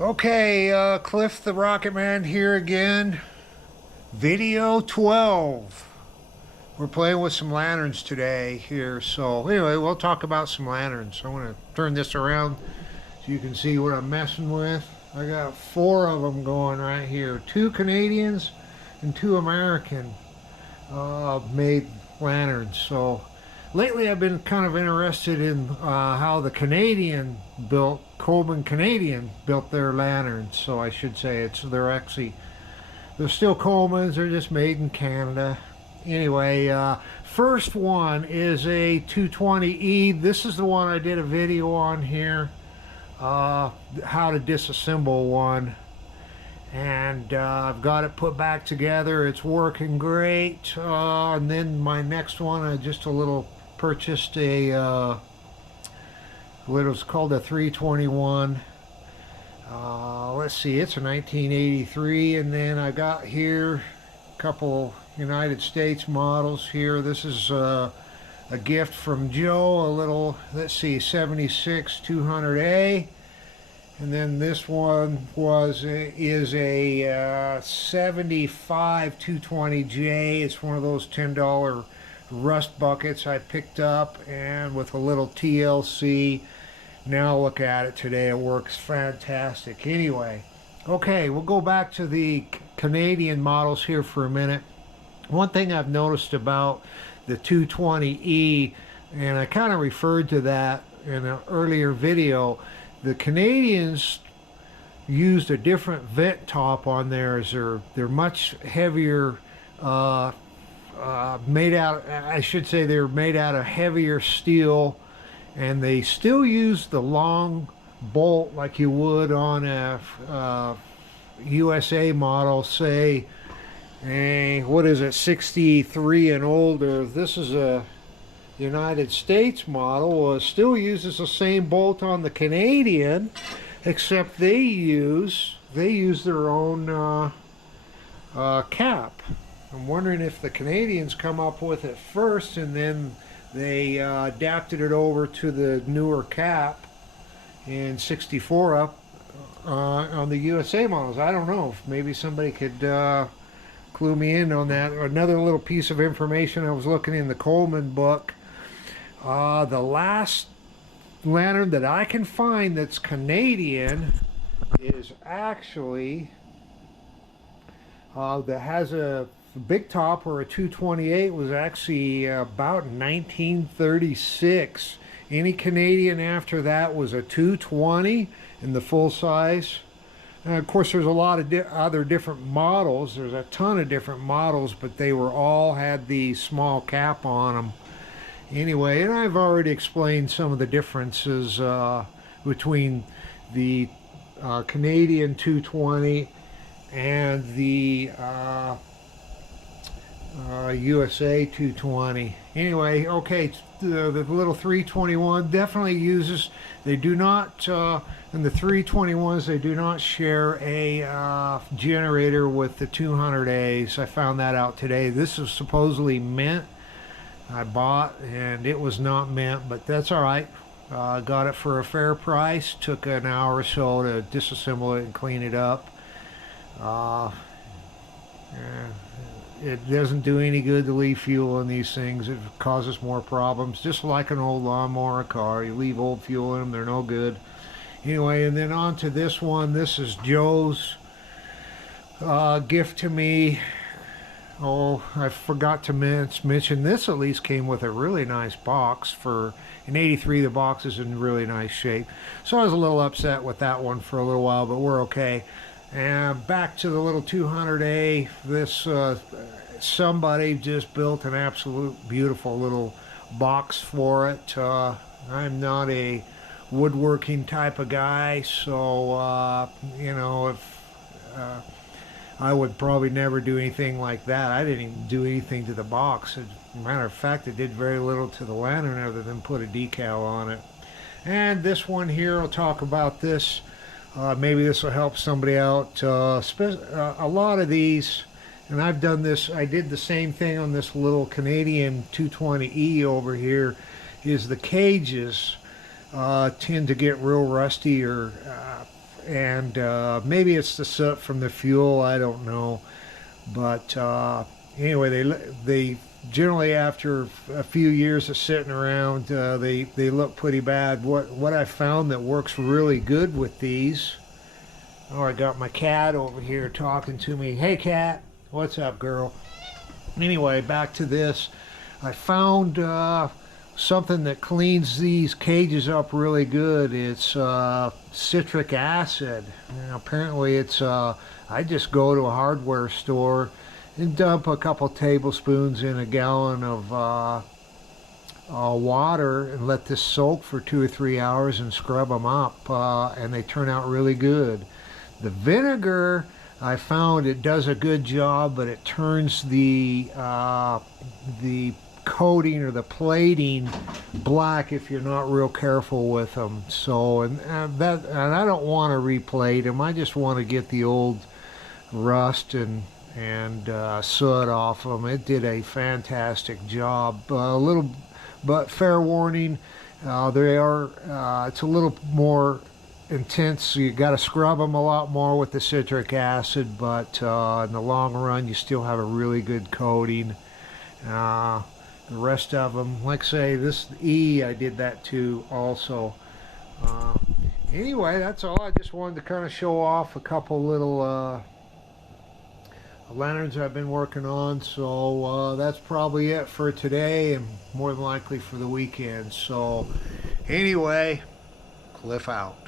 Okay, Cliff the Rocket Man here again. Video 12. We're playing with some lanterns today here. So anyway, we'll talk about some lanterns. I want to turn this around so you can see what I'm messing with. I got 4 of them going right here. 2 Canadians and 2 American made lanterns. So lately I've been kind of interested in how the Coleman Canadian built their lanterns. So I should say they're still Colemans, they're just made in Canada. Anyway, first one is a 220E. This is the one I did a video on here, how to disassemble one. And I've got it put back together. It's working great. And then my next one, I purchased what was called a 321. Let's see, it's a 1983. And then I got here a couple United States models here. This is a gift from Joe, a little, let's see, 76 200A. And then this one is a 75 220J. It's one of those $10 rust buckets I picked up, and with a little TLC. Now look at it today, it works fantastic. Anyway, okay, we'll go back to the Canadian models here for a minute. One thing I've noticed about the 220E, and I kind of referred to that in an earlier video, the Canadians used a different vent top on theirs. They're much heavier, made out, I should say they're made out of heavier steel, and they still use the long bolt like you would on a USA model, say, what is it, 63 and older. This is a United States model. Still uses the same bolt on the Canadian, except they use their own cap. I'm wondering if the Canadians come up with it first and then they adapted it over to the newer cap in 64 up on the USA models. I don't know. Maybe somebody could clue me in on that. Another little piece of information, I was looking in the Coleman book. The last lantern that I can find that's Canadian is actually that has a big top, or a 228, was actually about 1936. Any Canadian after that was a 220 in the full size. And of course there's a lot of other different models. There's a ton of different models, but they all had the small cap on them. Anyway, and I've already explained some of the differences between the Canadian 220 and the USA 220. Anyway, okay, the little 321 definitely uses, they do not, in the 321s, they do not share a generator with the 200As. I found that out today. This is supposedly mint. I bought, and it was not mint, but that's all right. Got it for a fair price. Took an hour or so to disassemble it and clean it up. It doesn't do any good to leave fuel in these things. It causes more problems, just like an old lawnmower or car. You leave old fuel in them, they're no good. Anyway, and then on to this one. This is Joe's gift to me. Oh, I forgot to mention this at least came with a really nice box. For in 83, the box is in really nice shape. So I was a little upset with that one for a little while, but we're okay. And back to the little 200A. This somebody just built an absolute beautiful little box for it. I'm not a woodworking type of guy, so you know, if I would probably never do anything like that. I didn't even do anything to the box. As a matter of fact, it did very little to the lantern other than put a decal on it. And this one here, I'll talk about this. Maybe this will help somebody out. A lot of these, and I've done this, I did the same thing on this little Canadian 220E over here, is the cages tend to get real rusty, or and maybe it's the soot from the fuel, I don't know. But anyway, they generally, after a few years of sitting around, they look pretty bad. What I found that works really good with these. Oh, I got my cat over here talking to me. Hey, cat, what's up, girl? Anyway, back to this. I found something that cleans these cages up really good. It's citric acid. And apparently, it's I just go to a hardware store and dump a couple tablespoons in a gallon of water and let this soak for 2 or 3 hours and scrub them up, and they turn out really good. The vinegar, I found it does a good job, but it turns the coating or the plating black if you're not real careful with them. So, and I don't want to replate them. I just want to get the old rust and soot off them. It did a fantastic job. A little, but fair warning, they are. It's a little more intense, so you got to scrub them a lot more with the citric acid, but in the long run you still have a really good coating. The rest of them, like I say, this E, I did that too also. Anyway, that's all. I just wanted to kind of show off a couple little lanterns I've been working on. So that's probably it for today, and more than likely for the weekend. So anyway, Cliff out.